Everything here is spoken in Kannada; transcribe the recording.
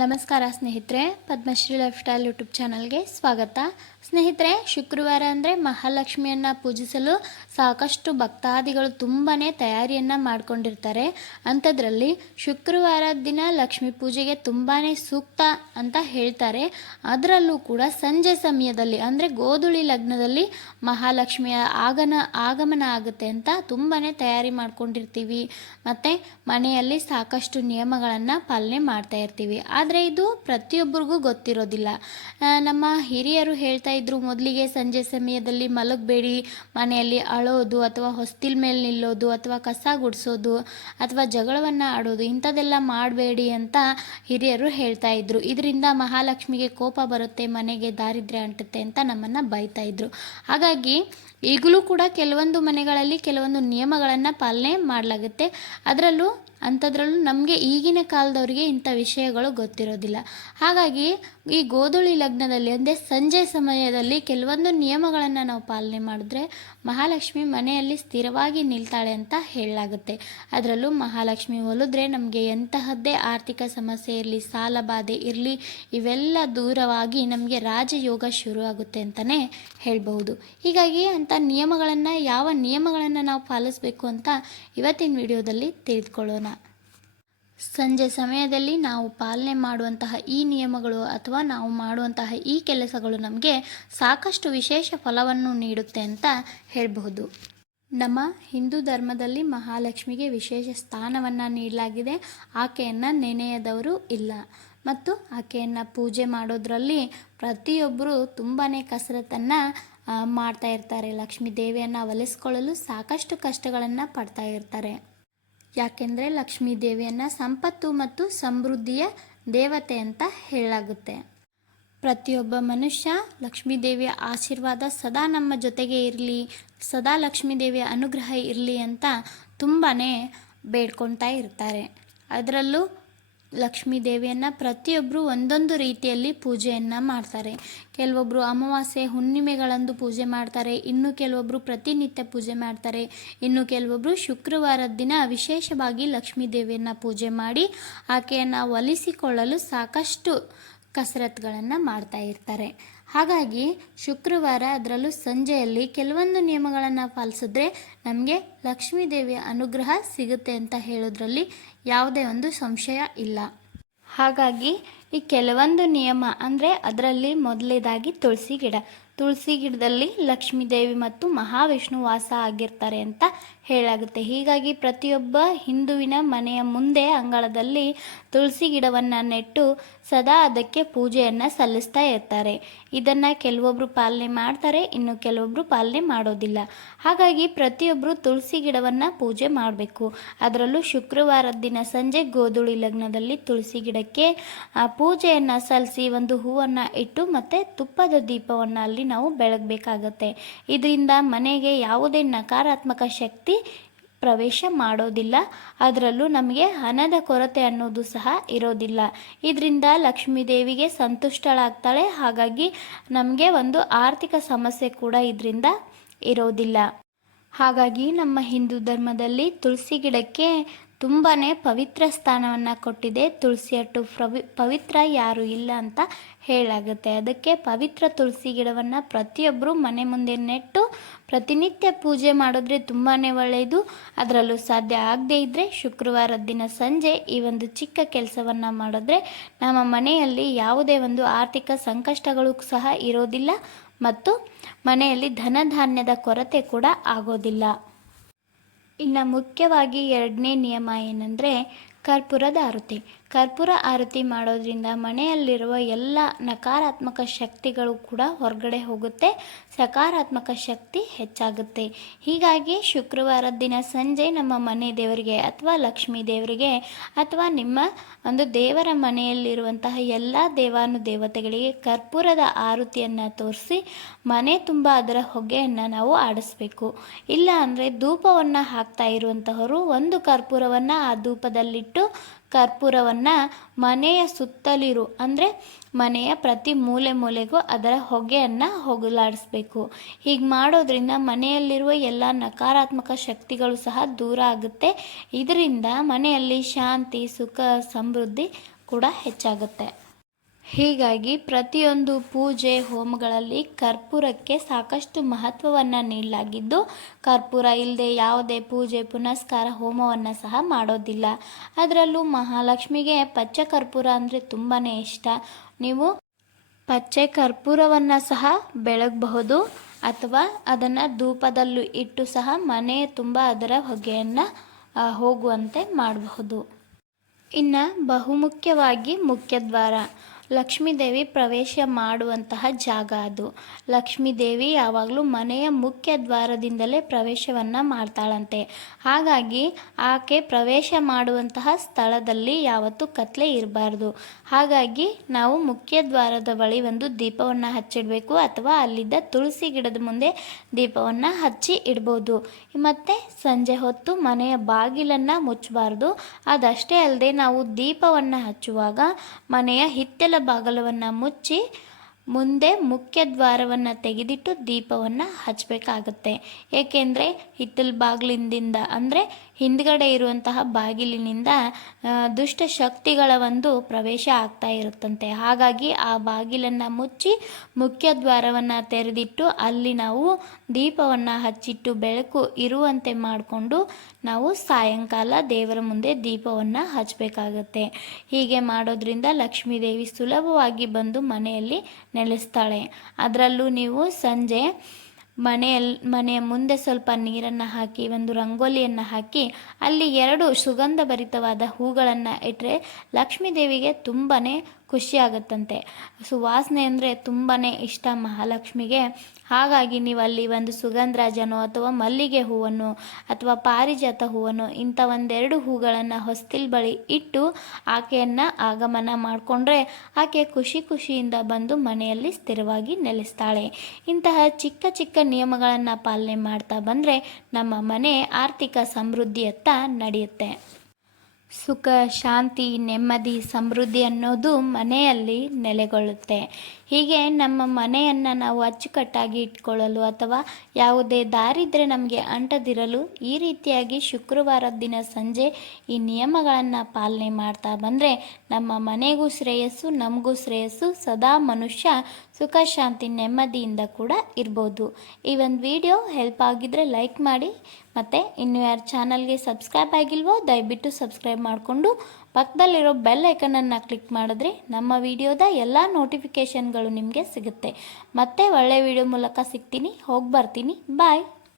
ನಮಸ್ಕಾರ ಸ್ನೇಹಿತರೆ, ಪದ್ಮಶ್ರೀ ಲೈಫ್ ಸ್ಟೈಲ್ ಯೂಟ್ಯೂಬ್ ಚಾನಲ್ಗೆ ಸ್ವಾಗತ. ಸ್ನೇಹಿತರೆ, ಶುಕ್ರವಾರ ಅಂದರೆ ಮಹಾಲಕ್ಷ್ಮಿಯನ್ನು ಪೂಜಿಸಲು ಸಾಕಷ್ಟು ಭಕ್ತಾದಿಗಳು ತುಂಬಾ ತಯಾರಿಯನ್ನು ಮಾಡ್ಕೊಂಡಿರ್ತಾರೆ. ಅಂಥದ್ರಲ್ಲಿ ಶುಕ್ರವಾರ ದಿನ ಲಕ್ಷ್ಮೀ ಪೂಜೆಗೆ ತುಂಬಾ ಸೂಕ್ತ ಅಂತ ಹೇಳ್ತಾರೆ. ಅದರಲ್ಲೂ ಕೂಡ ಸಂಜೆ ಸಮಯದಲ್ಲಿ ಅಂದರೆ ಗೋಧುಳಿ ಲಗ್ನದಲ್ಲಿ ಮಹಾಲಕ್ಷ್ಮಿಯ ಆಗನ, ಆಗಮನ ಆಗುತ್ತೆ ಅಂತ ತುಂಬಾ ತಯಾರಿ ಮಾಡ್ಕೊಂಡಿರ್ತೀವಿ. ಮತ್ತು ಮನೆಯಲ್ಲಿ ಸಾಕಷ್ಟು ನಿಯಮಗಳನ್ನು ಪಾಲನೆ ಮಾಡ್ತಾ ಇರ್ತೀವಿ. ಆದರೆ ಇದು ಪ್ರತಿಯೊಬ್ಬರಿಗೂ ಗೊತ್ತಿರೋದಿಲ್ಲ. ನಮ್ಮ ಹಿರಿಯರು ಹೇಳ್ತಾ ಇದ್ರು, ಮೊದಲಿಗೆ ಸಂಜೆ ಸಮಯದಲ್ಲಿ ಮಲಗಬೇಡಿ, ಮನೆಯಲ್ಲಿ ಅಳೋದು ಅಥವಾ ಹೊಸ್ತಿಲ್ ಮೇಲೆ ನಿಲ್ಲೋದು ಅಥವಾ ಕಸ ಗುಡಿಸೋದು ಅಥವಾ ಜಗಳವನ್ನು ಆಡೋದು, ಇಂಥದ್ದೆಲ್ಲ ಮಾಡಬೇಡಿ ಅಂತ ಹಿರಿಯರು ಹೇಳ್ತಾ ಇದ್ರು. ಇದರಿಂದ ಮಹಾಲಕ್ಷ್ಮಿಗೆ ಕೋಪ ಬರುತ್ತೆ, ಮನೆಗೆ ದಾರಿದ್ರ್ಯ ಅಂಟುತ್ತೆ ಅಂತ ನಮ್ಮನ್ನು ಬೈತಾ ಇದ್ರು. ಹಾಗಾಗಿ ಈಗಲೂ ಕೂಡ ಕೆಲವೊಂದು ಮನೆಗಳಲ್ಲಿ ಕೆಲವೊಂದು ನಿಯಮಗಳನ್ನು ಪಾಲನೆ ಮಾಡಲಾಗುತ್ತೆ. ಅದರಲ್ಲೂ ಅಂಥದ್ರಲ್ಲೂ ನಮಗೆ ಈಗಿನ ಕಾಲದವರಿಗೆ ಇಂಥ ವಿಷಯಗಳು ಗೊತ್ತಿರೋದಿಲ್ಲ. ಹಾಗಾಗಿ ಈ ಗೋಧುಳಿ ಲಗ್ನದಲ್ಲಿ ಅಂದರೆ ಸಂಜೆ ಸಮಯದಲ್ಲಿ ಕೆಲವೊಂದು ನಿಯಮಗಳನ್ನು ನಾವು ಪಾಲನೆ ಮಾಡಿದ್ರೆ ಮಹಾಲಕ್ಷ್ಮಿ ಮನೆಯಲ್ಲಿ ಸ್ಥಿರವಾಗಿ ನಿಲ್ತಾಳೆ ಅಂತ ಹೇಳಲಾಗುತ್ತೆ. ಅದರಲ್ಲೂ ಮಹಾಲಕ್ಷ್ಮಿ ಒಲಿದ್ರೆ ನಮಗೆ ಎಂತಹದ್ದೇ ಆರ್ಥಿಕ ಸಮಸ್ಯೆ ಇರಲಿ, ಸಾಲ ಬಾಧೆ ಇರಲಿ, ಇವೆಲ್ಲ ದೂರವಾಗಿ ನಮಗೆ ರಾಜಯೋಗ ಶುರು ಆಗುತ್ತೆ ಅಂತಲೇ ಹೇಳಬಹುದು. ಹೀಗಾಗಿ ಅಂಥ ನಿಯಮಗಳನ್ನು, ಯಾವ ನಿಯಮಗಳನ್ನು ನಾವು ಪಾಲಿಸಬೇಕು ಅಂತ ಇವತ್ತಿನ ವಿಡಿಯೋದಲ್ಲಿ ತಿಳಿದುಕೊಳ್ಳೋಣ. ಸಂಜೆ ಸಮಯದಲ್ಲಿ ನಾವು ಪಾಲನೆ ಮಾಡುವಂತಹ ಈ ನಿಯಮಗಳು ಅಥವಾ ನಾವು ಮಾಡುವಂತಹ ಈ ಕೆಲಸಗಳು ನಮಗೆ ಸಾಕಷ್ಟು ವಿಶೇಷ ಫಲವನ್ನು ನೀಡುತ್ತೆ ಅಂತ ಹೇಳಬಹುದು. ನಮ್ಮ ಹಿಂದೂ ಧರ್ಮದಲ್ಲಿ ಮಹಾಲಕ್ಷ್ಮಿಗೆ ವಿಶೇಷ ಸ್ಥಾನವನ್ನು ನೀಡಲಾಗಿದೆ. ಆಕೆಯನ್ನು ನೆನೆಯದವರು ಇಲ್ಲ. ಮತ್ತು ಆಕೆಯನ್ನು ಪೂಜೆ ಮಾಡೋದ್ರಲ್ಲಿ ಪ್ರತಿಯೊಬ್ಬರು ತುಂಬಾ ಕಸರತ್ತನ್ನು ಮಾಡ್ತಾ ಇರ್ತಾರೆ. ಲಕ್ಷ್ಮೀ ದೇವಿಯನ್ನು ಒಲಿಸ್ಕೊಳ್ಳಲು ಸಾಕಷ್ಟು ಕಷ್ಟಗಳನ್ನು ಪಡ್ತಾ ಇರ್ತಾರೆ. ಯಾಕೆಂದರೆ ಲಕ್ಷ್ಮೀ ದೇವಿಯನ್ನು ಸಂಪತ್ತು ಮತ್ತು ಸಮೃದ್ಧಿಯ ದೇವತೆ ಅಂತ ಹೇಳಲಾಗುತ್ತೆ. ಪ್ರತಿಯೊಬ್ಬ ಮನುಷ್ಯ ಲಕ್ಷ್ಮೀ ದೇವಿಯ ಆಶೀರ್ವಾದ ಸದಾ ನಮ್ಮ ಜೊತೆಗೆ ಇರಲಿ, ಸದಾ ಲಕ್ಷ್ಮೀ ದೇವಿಯ ಅನುಗ್ರಹ ಇರಲಿ ಅಂತ ತುಂಬಾ ಬೇಡ್ಕೊತಾ ಇರ್ತಾರೆ. ಅದರಲ್ಲೂ ಲಕ್ಷ್ಮೀ ದೇವಿಯನ್ನು ಪ್ರತಿಯೊಬ್ಬರು ಒಂದೊಂದು ರೀತಿಯಲ್ಲಿ ಪೂಜೆಯನ್ನು ಮಾಡ್ತಾರೆ. ಕೆಲವೊಬ್ಬರು ಅಮಾವಾಸ್ಯೆ ಹುಣ್ಣಿಮೆಗಳಂದು ಪೂಜೆ ಮಾಡ್ತಾರೆ, ಇನ್ನು ಕೆಲವೊಬ್ಬರು ಪ್ರತಿನಿತ್ಯ ಪೂಜೆ ಮಾಡ್ತಾರೆ, ಇನ್ನು ಕೆಲವೊಬ್ಬರು ಶುಕ್ರವಾರದ ದಿನ ವಿಶೇಷವಾಗಿ ಲಕ್ಷ್ಮೀ ದೇವಿಯನ್ನು ಪೂಜೆ ಮಾಡಿ ಆಕೆಯನ್ನು ಒಲಿಸಿಕೊಳ್ಳಲು ಸಾಕಷ್ಟು ಕಸರತ್ತುಗಳನ್ನು ಮಾಡ್ತಾ ಇರ್ತಾರೆ. ಹಾಗಾಗಿ ಶುಕ್ರವಾರ ಅದರಲ್ಲೂ ಸಂಜೆಯಲ್ಲಿ ಕೆಲವೊಂದು ನಿಯಮಗಳನ್ನು ಪಾಲಿಸಿದ್ರೆ ನಮಗೆ ಲಕ್ಷ್ಮೀ ದೇವಿಯ ಅನುಗ್ರಹ ಸಿಗುತ್ತೆ ಅಂತ ಹೇಳೋದ್ರಲ್ಲಿ ಯಾವುದೇ ಒಂದು ಸಂಶಯ ಇಲ್ಲ. ಹಾಗಾಗಿ ಈ ಕೆಲವೊಂದು ನಿಯಮ ಅಂದರೆ ಅದರಲ್ಲಿ ಮೊದಲೇದಾಗಿ ತುಳಸಿ ಗಿಡ. ತುಳಸಿ ಗಿಡದಲ್ಲಿ ಲಕ್ಷ್ಮೀದೇವಿ ಮತ್ತು ಮಹಾವಿಷ್ಣು ವಾಸ ಆಗಿರ್ತಾರೆ ಅಂತ ಹೇಳಾಗುತ್ತೆ ಹೀಗಾಗಿ ಪ್ರತಿಯೊಬ್ಬ ಹಿಂದುವಿನ ಮನೆಯ ಮುಂದೆ ಅಂಗಳದಲ್ಲಿ ತುಳಸಿ ಗಿಡವನ್ನು ನೆಟ್ಟು ಸದಾ ಅದಕ್ಕೆ ಪೂಜೆಯನ್ನು ಸಲ್ಲಿಸ್ತಾ ಇರ್ತಾರೆ. ಇದನ್ನು ಕೆಲವೊಬ್ಬರು ಪಾಲನೆ ಮಾಡ್ತಾರೆ, ಇನ್ನು ಕೆಲವೊಬ್ಬರು ಪಾಲನೆ ಮಾಡೋದಿಲ್ಲ. ಹಾಗಾಗಿ ಪ್ರತಿಯೊಬ್ಬರು ತುಳಸಿ ಗಿಡವನ್ನು ಪೂಜೆ ಮಾಡಬೇಕು. ಅದರಲ್ಲೂ ಶುಕ್ರವಾರದ ದಿನ ಸಂಜೆ ಗೋಧುಳಿ ಲಗ್ನದಲ್ಲಿ ತುಳಸಿ ಗಿಡಕ್ಕೆ, ಆ, ಪೂಜೆಯನ್ನು ಸಲ್ಲಿಸಿ ಒಂದು ಹೂವನ್ನು ಇಟ್ಟು ಮತ್ತು ತುಪ್ಪದ ದೀಪವನ್ನು ಅಲ್ಲಿ ನಾವು ಬೆಳಗಬೇಕಾಗತ್ತೆ. ಇದರಿಂದ ಮನೆಗೆ ಯಾವುದೇ ನಕಾರಾತ್ಮಕ ಶಕ್ತಿ ಪ್ರವೇಶ ಮಾಡೋದಿಲ್ಲ. ಅದರಲ್ಲೂ ನಮಗೆ ಹಣದ ಕೊರತೆ ಅನ್ನೋದು ಸಹ ಇರೋದಿಲ್ಲ. ಇದರಿಂದ ಲಕ್ಷ್ಮೀ ದೇವಿಗೆ ಸಂತುಷ್ಟಳಾಗ್ತಾಳೆ. ಹಾಗಾಗಿ ನಮಗೆ ಒಂದು ಆರ್ಥಿಕ ಸಮಸ್ಯೆ ಕೂಡ ಇದರಿಂದ ಇರೋದಿಲ್ಲ. ಹಾಗಾಗಿ ನಮ್ಮ ಹಿಂದೂ ಧರ್ಮದಲ್ಲಿ ತುಳಸಿ ಗಿಡಕ್ಕೆ ತುಂಬಾ ಪವಿತ್ರ ಸ್ಥಾನವನ್ನು ಕೊಟ್ಟಿದೆ. ತುಳಸಿ ಅಟ್ಟು ಪ್ರವಿ, ಪವಿತ್ರ ಯಾರು ಇಲ್ಲ ಅಂತ ಹೇಳಾಗುತ್ತೆ. ಅದಕ್ಕೆ ಪವಿತ್ರ ತುಳಸಿ ಗಿಡವನ್ನು ಪ್ರತಿಯೊಬ್ಬರು ಮನೆ ಮುಂದೆ ನೆಟ್ಟು ಪ್ರತಿನಿತ್ಯ ಪೂಜೆ ಮಾಡಿದ್ರೆ ತುಂಬಾ ಒಳ್ಳೆಯದು ಅದರಲ್ಲೂ ಸಾಧ್ಯ ಆಗದೇ ಇದ್ದರೆ ಶುಕ್ರವಾರದ ದಿನ ಸಂಜೆ ಈ ಒಂದು ಚಿಕ್ಕ ಕೆಲಸವನ್ನು ಮಾಡಿದ್ರೆ ನಮ್ಮ ಮನೆಯಲ್ಲಿ ಯಾವುದೇ ಒಂದು ಆರ್ಥಿಕ ಸಂಕಷ್ಟಗಳು ಸಹ ಇರೋದಿಲ್ಲ ಮತ್ತು ಮನೆಯಲ್ಲಿ ಧನಧಾನ್ಯದ ಕೊರತೆ ಕೂಡ ಆಗೋದಿಲ್ಲ. ಇನ್ನು ಮುಖ್ಯವಾಗಿ ಎರಡನೇ ನಿಯಮ ಏನಂದರೆ ಕರ್ಪೂರದ ಆರತಿ. ಕರ್ಪೂರ ಆರತಿ ಮಾಡೋದ್ರಿಂದ ಮನೆಯಲ್ಲಿರುವ ಎಲ್ಲ ನಕಾರಾತ್ಮಕ ಶಕ್ತಿಗಳು ಕೂಡ ಹೊರಗಡೆ ಹೋಗುತ್ತೆ. ಸಕಾರಾತ್ಮಕ ಶಕ್ತಿ ಹೆಚ್ಚಾಗುತ್ತೆ. ಹೀಗಾಗಿ ಶುಕ್ರವಾರದ ದಿನ ಸಂಜೆ ನಮ್ಮ ಮನೆ ದೇವರಿಗೆ ಅಥವಾ ಲಕ್ಷ್ಮೀ ದೇವರಿಗೆ ಅಥವಾ ನಿಮ್ಮ ಒಂದು ದೇವರ ಮನೆಯಲ್ಲಿರುವಂತಹ ಎಲ್ಲ ದೇವಾನು ದೇವತೆಗಳಿಗೆ ಕರ್ಪೂರದ ಆರತಿಯನ್ನು ತೋರಿಸಿ ಮನೆ ತುಂಬ ಅದರ ಹೊಗೆಯನ್ನು ನಾವು ಆಡಿಸ್ಬೇಕು. ಇಲ್ಲ ಅಂದರೆ ಧೂಪವನ್ನು ಹಾಕ್ತಾ ಇರುವಂತಹವರು ಒಂದು ಕರ್ಪೂರವನ್ನು ಆ ಧೂಪದಲ್ಲಿಟ್ಟು ಕರ್ಪೂರವನ್ನು ಮನೆಯ ಸುತ್ತಲಿರು, ಅಂದರೆ ಮನೆಯ ಪ್ರತಿ ಮೂಲೆ ಮೂಲೆಗೂ ಅದರ ಹೊಗೆಯನ್ನು ಹೊಗಲಾಡಿಸ್ಬೇಕು. ಹೀಗೆ ಮಾಡೋದ್ರಿಂದ ಮನೆಯಲ್ಲಿರುವ ಎಲ್ಲ ನಕಾರಾತ್ಮಕ ಶಕ್ತಿಗಳು ಸಹ ದೂರ ಆಗುತ್ತೆ. ಇದರಿಂದ ಮನೆಯಲ್ಲಿ ಶಾಂತಿ, ಸುಖ, ಸಮೃದ್ಧಿ ಕೂಡ ಹೆಚ್ಚಾಗುತ್ತೆ. ಹೀಗಾಗಿ ಪ್ರತಿಯೊಂದು ಪೂಜೆ ಹೋಮಗಳಲ್ಲಿ ಕರ್ಪೂರಕ್ಕೆ ಸಾಕಷ್ಟು ಮಹತ್ವವನ್ನು ನೀಡಲಾಗಿದ್ದು, ಕರ್ಪೂರ ಇಲ್ಲದೆ ಯಾವುದೇ ಪೂಜೆ ಪುನಸ್ಕಾರ ಹೋಮವನ್ನು ಸಹ ಮಾಡೋದಿಲ್ಲ. ಅದರಲ್ಲೂ ಮಹಾಲಕ್ಷ್ಮಿಗೆ ಪಚ್ಚ ಕರ್ಪೂರ ಅಂದರೆ ತುಂಬಾ ಇಷ್ಟ. ನೀವು ಪಚ್ಚೆ ಕರ್ಪೂರವನ್ನು ಸಹ ಬೆಳಗಬಹುದು, ಅಥವಾ ಅದನ್ನು ಧೂಪದಲ್ಲೂ ಇಟ್ಟು ಸಹ ಮನೆ ತುಂಬ ಅದರ ಹೊಗೆಯನ್ನು ಹೋಗುವಂತೆ ಮಾಡಬಹುದು. ಇನ್ನು ಬಹುಮುಖ್ಯವಾಗಿ ಮುಖ್ಯದ್ವಾರ. ಲಕ್ಷ್ಮೀದೇವಿ ಪ್ರವೇಶ ಮಾಡುವಂತಹ ಜಾಗ ಅದು. ಲಕ್ಷ್ಮೀದೇವಿ ಯಾವಾಗಲೂ ಮನೆಯ ಮುಖ್ಯ ದ್ವಾರದಿಂದಲೇ ಪ್ರವೇಶವನ್ನು ಮಾಡ್ತಾಳಂತೆ. ಹಾಗಾಗಿ ಆಕೆ ಪ್ರವೇಶ ಮಾಡುವಂತಹ ಸ್ಥಳದಲ್ಲಿ ಯಾವತ್ತೂ ಕತ್ಲೆ ಇರಬಾರ್ದು. ಹಾಗಾಗಿ ನಾವು ಮುಖ್ಯ ದ್ವಾರದ ಬಳಿ ಒಂದು ದೀಪವನ್ನು ಹಚ್ಚಿಡಬೇಕು ಅಥವಾ ಅಲ್ಲಿದ್ದ ತುಳಸಿ ಗಿಡದ ಮುಂದೆ ದೀಪವನ್ನು ಹಚ್ಚಿ ಇಡ್ಬೋದು. ಮತ್ತು ಸಂಜೆ ಹೊತ್ತು ಮನೆಯ ಬಾಗಿಲನ್ನು ಮುಚ್ಚಬಾರ್ದು. ಅದಷ್ಟೇ ಅಲ್ಲದೆ ನಾವು ದೀಪವನ್ನು ಹಚ್ಚುವಾಗ ಮನೆಯ ಹಿತ್ತೆಲ ಬಾಗಿಲವನ್ನು ಮುಚ್ಚಿ ಮುಂದೆ ಮುಖ್ಯ ದ್ವಾರವನ್ನು ತೆಗೆದಿಟ್ಟು ದೀಪವನ್ನು ಹಚ್ಚಬೇಕಾಗತ್ತೆ ಏಕೆಂದರೆ ಹಿತ್ತಲ ಬಾಗಿಲಿಂದ ಅಂದರೆ ಹಿಂದ್ಗಡೆ ಇರುವಂತಹ ಬಾಗಿಲಿನಿಂದ ದುಷ್ಟ ಶಕ್ತಿಗಳ ಒಂದು ಪ್ರವೇಶ ಆಗ್ತಾ ಇರುತ್ತಂತೆ. ಹಾಗಾಗಿ ಆ ಬಾಗಿಲನ್ನು ಮುಚ್ಚಿ ಮುಖ್ಯ ದ್ವಾರವನ್ನು ತೆರೆದಿಟ್ಟು ಅಲ್ಲಿ ನಾವು ದೀಪವನ್ನು ಹಚ್ಚಿಟ್ಟು ಬೆಳಕು ಇರುವಂತೆ ಮಾಡಿಕೊಂಡು ನಾವು ಸಾಯಂಕಾಲ ದೇವರ ಮುಂದೆ ದೀಪವನ್ನು ಹಚ್ಚಬೇಕಾಗತ್ತೆ ಹೀಗೆ ಮಾಡೋದ್ರಿಂದ ಲಕ್ಷ್ಮೀದೇವಿ ಸುಲಭವಾಗಿ ಬಂದು ಮನೆಯಲ್ಲಿ ನೆಲೆಸ್ತಾಳೆ. ಅದರಲ್ಲೂ ನೀವು ಸಂಜೆ ಮನೆಯಲ್ಲಿ ಮನೆಯ ಮುಂದೆ ಸ್ವಲ್ಪ ನೀರನ್ನು ಹಾಕಿ, ಒಂದು ರಂಗೋಲಿಯನ್ನು ಹಾಕಿ, ಅಲ್ಲಿ ಎರಡು ಸುಗಂಧಭರಿತವಾದ ಹೂಗಳನ್ನು ಇಟ್ಟರೆ ಲಕ್ಷ್ಮೀ ದೇವಿಗೆ ತುಂಬಾ ಖುಷಿ ಆಗುತ್ತಂತೆ. ಸುವಾಸನೆ ಅಂದರೆ ತುಂಬಾ ಇಷ್ಟ ಮಹಾಲಕ್ಷ್ಮಿಗೆ. ಹಾಗಾಗಿ ನೀವು ಅಲ್ಲಿ ಒಂದು ಸುಗಂಧರಾಜನೋ ಅಥವಾ ಮಲ್ಲಿಗೆ ಹೂವನ್ನು ಅಥವಾ ಪಾರಿಜಾತ ಹೂವನ್ನು ಇಂಥ ಒಂದೆರಡು ಹೂಗಳನ್ನು ಹೊಸ್ತಿಲ್ ಬಳಿ ಇಟ್ಟು ಆಕೆಯನ್ನು ಆಗಮನ ಮಾಡಿಕೊಂಡ್ರೆ ಆಕೆ ಖುಷಿ ಖುಷಿಯಿಂದ ಬಂದು ಮನೆಯಲ್ಲಿ ಸ್ಥಿರವಾಗಿ ನೆಲೆಸ್ತಾಳೆ. ಇಂತಹ ಚಿಕ್ಕ ಚಿಕ್ಕ ನಿಯಮಗಳನ್ನು ಪಾಲನೆ ಮಾಡ್ತಾ ಬಂದರೆ ನಮ್ಮ ಮನೆ ಆರ್ಥಿಕ ಸಮೃದ್ಧಿಯತ್ತ ನಡೆಯುತ್ತೆ. ಸುಖ, ಶಾಂತಿ, ನೆಮ್ಮದಿ, ಸಮೃದ್ಧಿ ಅನ್ನೋದು ಮನೆಯಲ್ಲಿ ನೆಲೆಗೊಳ್ಳುತ್ತೆ. ಹೀಗೆ ನಮ್ಮ ಮನೆಯನ್ನು ನಾವು ಅಚ್ಚುಕಟ್ಟಾಗಿ ಇಟ್ಕೊಳ್ಳಲು ಅಥವಾ ಯಾವುದೇ ದಾರಿದ್ರೆ ನಮಗೆ ಅಂಟದಿರಲು ಈ ರೀತಿಯಾಗಿ ಶುಕ್ರವಾರದ ದಿನ ಸಂಜೆ ಈ ನಿಯಮಗಳನ್ನು ಪಾಲನೆ ಮಾಡ್ತಾ ಬಂದರೆ ನಮ್ಮ ಮನೆಗೂ ಶ್ರೇಯಸ್ಸು, ನಮಗೂ ಶ್ರೇಯಸ್ಸು, ಸದಾ ಮನುಷ್ಯ ಸುಖ ಶಾಂತಿ ನೆಮ್ಮದಿಯಿಂದ ಕೂಡ ಇರ್ಬೋದು. ಈ ಒಂದು ವಿಡಿಯೋ ಹೆಲ್ಪ್ ಆಗಿದ್ರೆ ಲೈಕ್ ಮಾಡಿ. ಮತ್ತು ಇನ್ನು ಯಾರು ಚಾನಲ್ಗೆ ಸಬ್ಸ್ಕ್ರೈಬ್ ಆಗಿಲ್ವೋ, ದಯವಿಟ್ಟು ಸಬ್ಸ್ಕ್ರೈಬ್ ಮಾಡಿಕೊಂಡು ಪಕ್ಕದಲ್ಲಿರೋ ಬೆಲ್ ಐಕನನ್ನು ಕ್ಲಿಕ್ ಮಾಡಿದ್ರೆ ನಮ್ಮ ವಿಡಿಯೋದ ಎಲ್ಲ ನೋಟಿಫಿಕೇಷನ್ಗಳು ನಿಮಗೆ ಸಿಗುತ್ತೆ. ಮತ್ತೆ ಒಳ್ಳೆ ವಿಡಿಯೋ ಮೂಲಕ ಸಿಗ್ತೀನಿ. ಹೋಗಿ ಬರ್ತೀನಿ. ಬಾಯ್